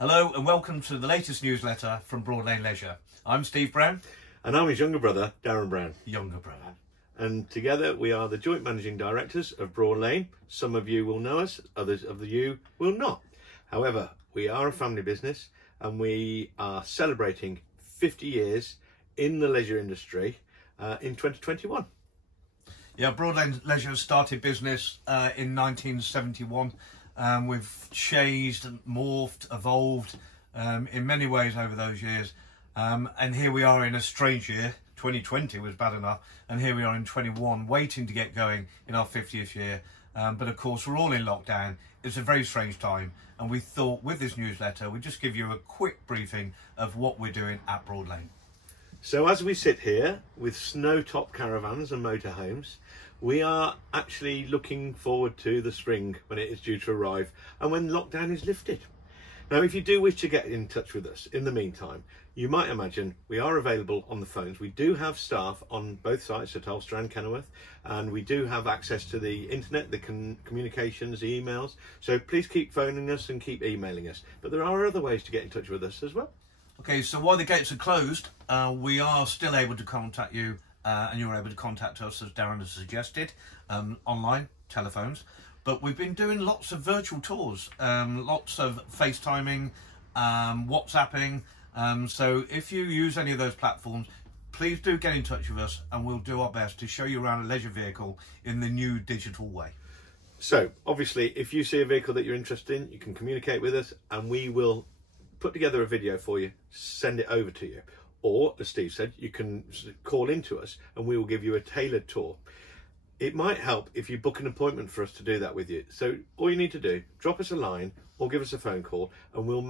Hello and welcome to the latest newsletter from Broadlane Leisure. I'm Steve Brown. And I'm his younger brother, Darren Brown. Younger brother. And together we are the joint managing directors of Broadlane. Some of you will know us, others of you will not. However, we are a family business and we are celebrating 50 years in the leisure industry in 2021. Yeah, Broadlane Leisure started business in 1971. We've changed, morphed, evolved in many ways over those years. And here we are in a strange year. 2020 was bad enough. And here we are in 21, waiting to get going in our 50th year. But of course, we're all in lockdown. It's a very strange time. And we thought with this newsletter, we'd just give you a quick briefing of what we're doing at Broadlane. So as we sit here with snow-top caravans and motorhomes, we are actually looking forward to the spring when it is due to arrive and when lockdown is lifted. Now, if you do wish to get in touch with us in the meantime, you might imagine we are available on the phones. We do have staff on both sites at Alcester and Kenilworth, and we do have access to the internet, the communications, the emails. So please keep phoning us and keep emailing us. But there are other ways to get in touch with us as well. Okay, so while the gates are closed, we are still able to contact you and you're able to contact us, as Darren has suggested, online, telephones. But we've been doing lots of virtual tours, lots of FaceTiming, WhatsApping. So if you use any of those platforms, please do get in touch with us and we'll do our best to show you around a leisure vehicle in the new digital way. So obviously, if you see a vehicle that you're interested in, you can communicate with us and we will put together a video for you, send it over to you. Or, as Steve said, you can call into us and we will give you a tailored tour. It might help if you book an appointment for us to do that with you. So all you need to do, drop us a line or give us a phone call and we'll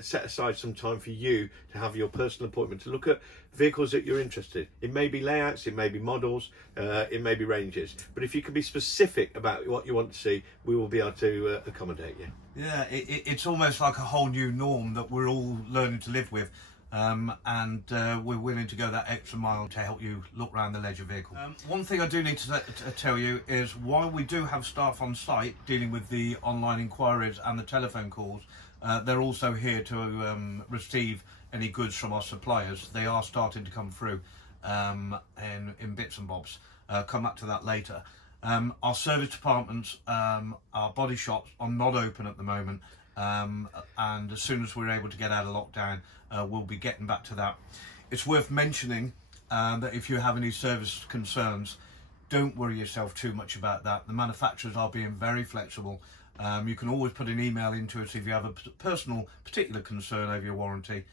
set aside some time for you to have your personal appointment to look at vehicles that you're interested in. It may be layouts, it may be models, it may be ranges. But if you can be specific about what you want to see, we will be able to accommodate you. Yeah, it's almost like a whole new norm that we're all learning to live with. And we're willing to go that extra mile to help you look around the leisure vehicle. One thing I do need to tell you is while we do have staff on site dealing with the online inquiries and the telephone calls, they're also here to receive any goods from our suppliers. They are starting to come through in bits and bobs. Come back to that later. Our service departments, our body shops are not open at the moment. And as soon as we're able to get out of lockdown, we'll be getting back to that. It's worth mentioning that if you have any service concerns, don't worry yourself too much about that. The manufacturers are being very flexible. You can always put an email into us if you have a particular concern over your warranty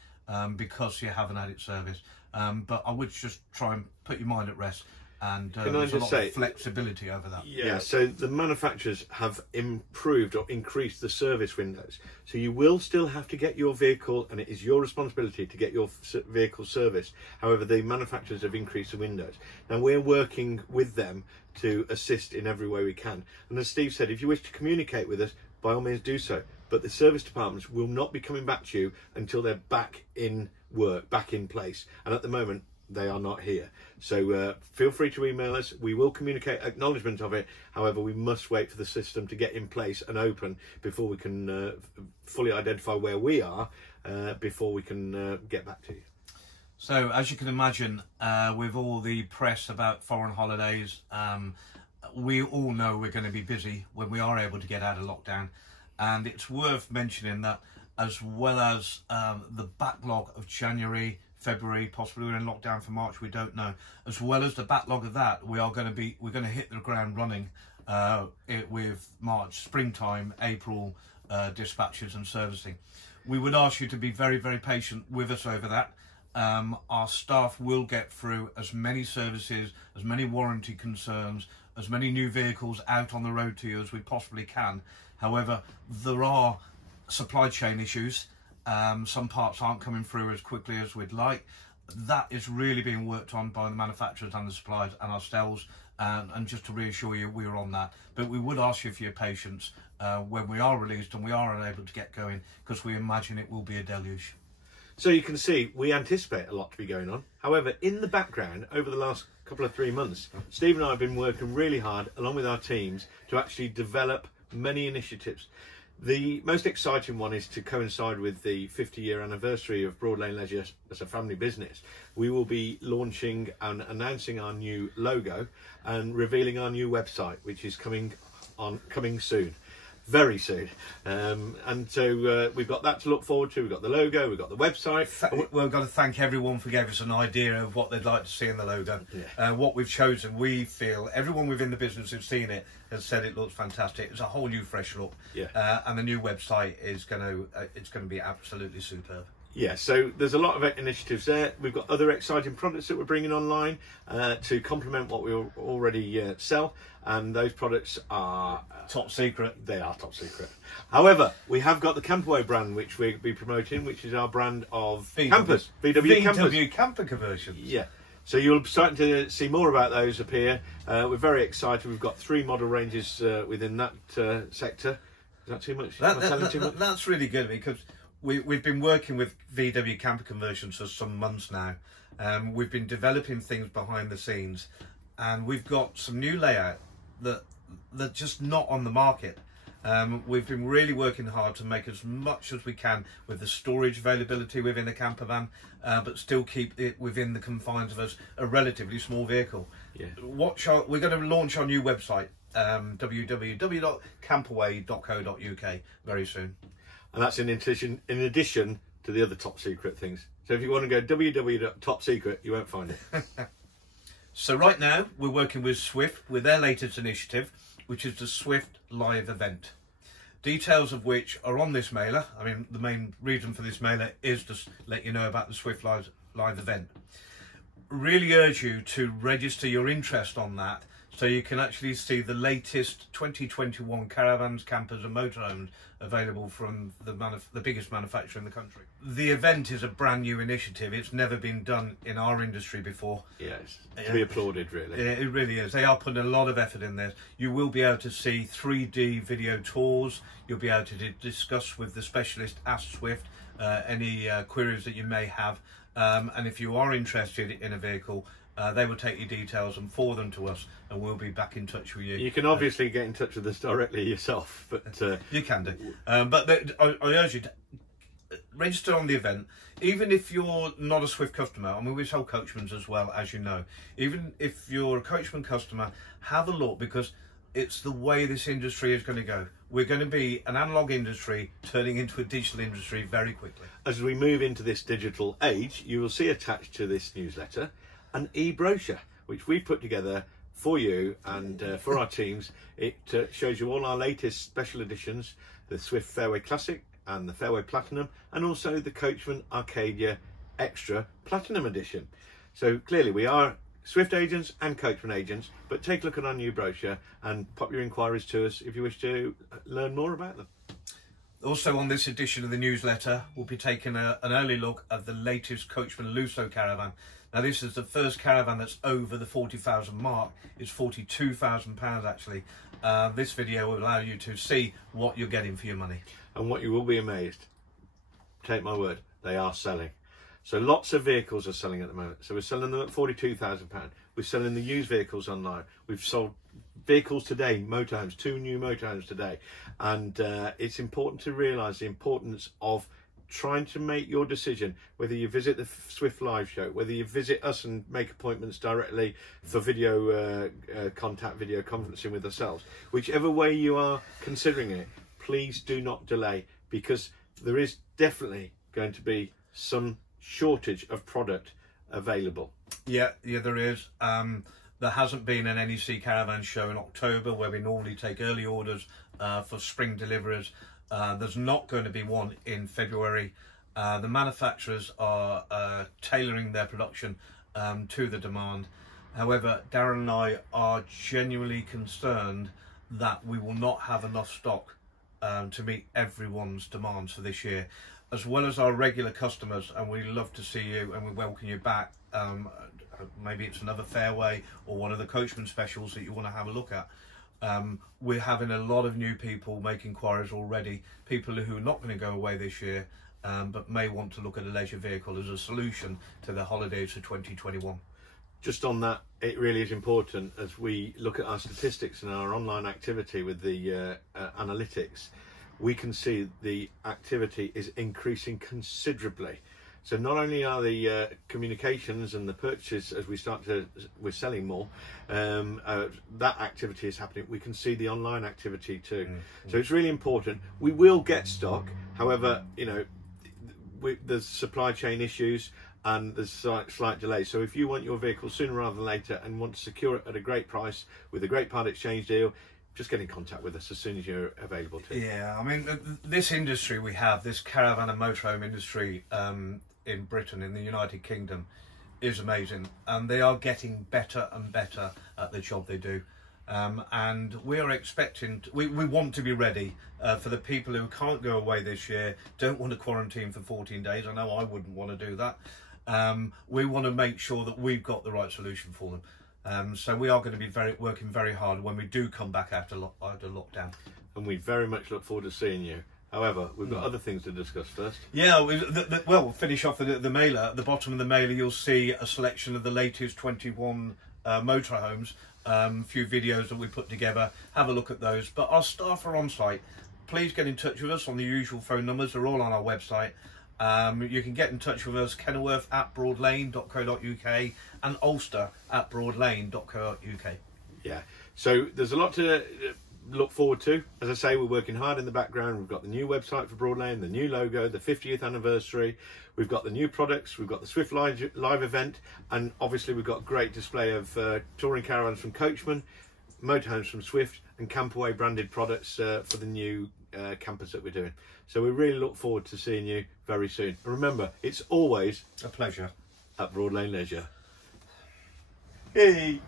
because you haven't had it serviced. But I would just try and put your mind at rest. And there's a lot of flexibility over that. Yeah, so the manufacturers have improved or increased the service windows. So you will still have to get your vehicle, and it is your responsibility to get your vehicle serviced. However, the manufacturers have increased the windows. Now we're working with them to assist in every way we can. And as Steve said, if you wish to communicate with us, by all means do so. But the service departments will not be coming back to you until they're back in work, back in place. And at the moment, they are not here. So feel free to email us. We will communicate acknowledgement of it. However, we must wait for the system to get in place and open before we can fully identify where we are before we can get back to you. So as you can imagine, with all the press about foreign holidays, we all know we're going to be busy when we are able to get out of lockdown. And it's worth mentioning that as well as the backlog of January, February, possibly we're in lockdown for March, we don't know. As well as the backlog of that, we're going to hit the ground running with March, springtime, April dispatches and servicing. We would ask you to be very, very patient with us over that. Our staff will get through as many services, as many warranty concerns, as many new vehicles out on the road to you as we possibly can. However, there are supply chain issues. Some parts aren't coming through as quickly as we'd like. That is really being worked on by the manufacturers and the suppliers and ourselves, and just to reassure you, we're on that. But we would ask you for your patience when we are released and we are unable to get going, because we imagine it will be a deluge. So you can see we anticipate a lot to be going on. However, in the background, over the last couple of 3 months, Steve and I have been working really hard along with our teams to actually develop many initiatives. The most exciting one is to coincide with the 50-year anniversary of Broadlane Leisure as a family business. We will be launching and announcing our new logo and revealing our new website, which is coming soon. Very soon. And so we've got that to look forward to. We've got the logo, we've got the website. We've got to thank everyone for giving us an idea of what they'd like to see in the logo. What we've chosen, we feel, everyone within the business who's seen it has said it looks fantastic. It's a whole new fresh look. And the new website is going to be absolutely superb. Yeah, so there's a lot of initiatives there. We've got other exciting products that we're bringing online to complement what we already sell, and those products are top secret. They are top secret. However, we have got the Camperway brand, which we'll be promoting, which is our brand of campers, VW campers. VW camper conversions. Yeah. So you'll be starting to see more about those appear. We're very excited. We've got 3 model ranges within that sector. Is that too much? That's really good, because we've been working with VW camper conversions for some months now. We've been developing things behind the scenes, and we've got some new layout that just not on the market. We've been really working hard to make as much as we can with the storage availability within a camper van, but still keep it within the confines of a relatively small vehicle. We're going to launch our new website, www.camperway.co.uk, very soon. And that's in addition to the other top secret things. So if you want to go www.topsecret, you won't find it. So right now we're working with Swift with their latest initiative, which is the Swift Live event. Details of which are on this mailer. I mean, the main reason for this mailer is to let you know about the Swift Live event. Really urge you to register your interest on that, so you can actually see the latest 2021 caravans, campers and motorhomes available from the biggest manufacturer in the country. The event is a brand new initiative. It's never been done in our industry before. Yes, to be applauded, really. It really is. They are putting a lot of effort in there. You will be able to see 3D video tours. You'll be able to discuss with the specialist, Ask Swift, any queries that you may have. And if you are interested in a vehicle, they will take your details and forward them to us, and we'll be back in touch with you. You can obviously get in touch with us directly yourself, but you can do. But I urge you to register on the event. Even if you're not a Swift customer, I mean, we sell Coachmans as well, as you know. Even if you're a Coachman customer, have a look, because it's the way this industry is going to go. We're going to be an analogue industry turning into a digital industry very quickly. As we move into this digital age, you will see attached to this newsletter an e-brochure, which we've put together for you and for our teams. It shows you all our latest special editions, the Swift Fairway Classic and the Fairway Platinum, and also the Coachman Arcadia Extra Platinum Edition. So clearly we are Swift agents and Coachman agents, but take a look at our new brochure and pop your inquiries to us if you wish to learn more about them. Also on this edition of the newsletter, we'll be taking an early look at the latest Coachmen Luso caravan. Now, this is the first caravan that's over the 40,000 mark. It's £42,000 actually. This video will allow you to see what you're getting for your money. And what you will be amazed, take my word, they are selling. So lots of vehicles are selling at the moment. So we're selling them at £42,000. We're selling the used vehicles online. We've sold vehicles today, motorhomes, 2 new motorhomes today. And it's important to realise the importance of trying to make your decision, whether you visit the Swift Live show, whether you visit us and make appointments directly for video contact, video conferencing with ourselves. Whichever way you are considering it, please do not delay, because there is definitely going to be some shortage of product available. Yeah, there is. There hasn't been an NEC Caravan show in October, where we normally take early orders for spring deliveries. There's not going to be one in February. The manufacturers are tailoring their production to the demand. However, Darren and I are genuinely concerned that we will not have enough stock to meet everyone's demands for this year, as well as our regular customers. And we love to see you and we welcome you back. Maybe it's another Fairway or one of the Coachman specials that you want to have a look at. We're having a lot of new people make inquiries already, people who are not going to go away this year, but may want to look at a leisure vehicle as a solution to their holidays for 2021. Just on that, it really is important as we look at our statistics and our online activity with the analytics. we can see the activity is increasing considerably. So not only are the communications and the purchases, as we're selling more, that activity is happening. We can see the online activity too. So it's really important. We will get stock. However, you know, there's supply chain issues and there's slight delay. So if you want your vehicle sooner rather than later and want to secure it at a great price with a great part exchange deal, just get in contact with us as soon as you're available to. Yeah, I mean, this industry we have, this caravan and motorhome industry in Britain, in the United Kingdom, is amazing, and they are getting better and better at the job they do. And we are expecting, we want to be ready for the people who can't go away this year, don't want to quarantine for 14 days. I know I wouldn't want to do that. We want to make sure that we've got the right solution for them. So we are going to be working very hard when we do come back after lockdown. And we very much look forward to seeing you. However, we've got other things to discuss first. Yeah, well, we'll finish off the mailer. At the bottom of the mailer, you'll see a selection of the latest 21 motorhomes, a few videos that we put together. Have a look at those. But our staff are on site. Please get in touch with us on the usual phone numbers. They're all on our website. You can get in touch with us, Kenilworth at broadlane.co.uk and Alcester at broadlane.co.uk. Yeah, so there's a lot to look forward to. As I say, we're working hard in the background. We've got the new website for Broadlane, the new logo, the 50th anniversary. We've got the new products. We've got the Swift live event, and obviously we've got a great display of touring caravans from Coachmen, motorhomes from Swift, and Camperway branded products for the new campers that we're doing. So we really look forward to seeing you very soon. And remember, it's always a pleasure at Broadlane Leisure. Hey.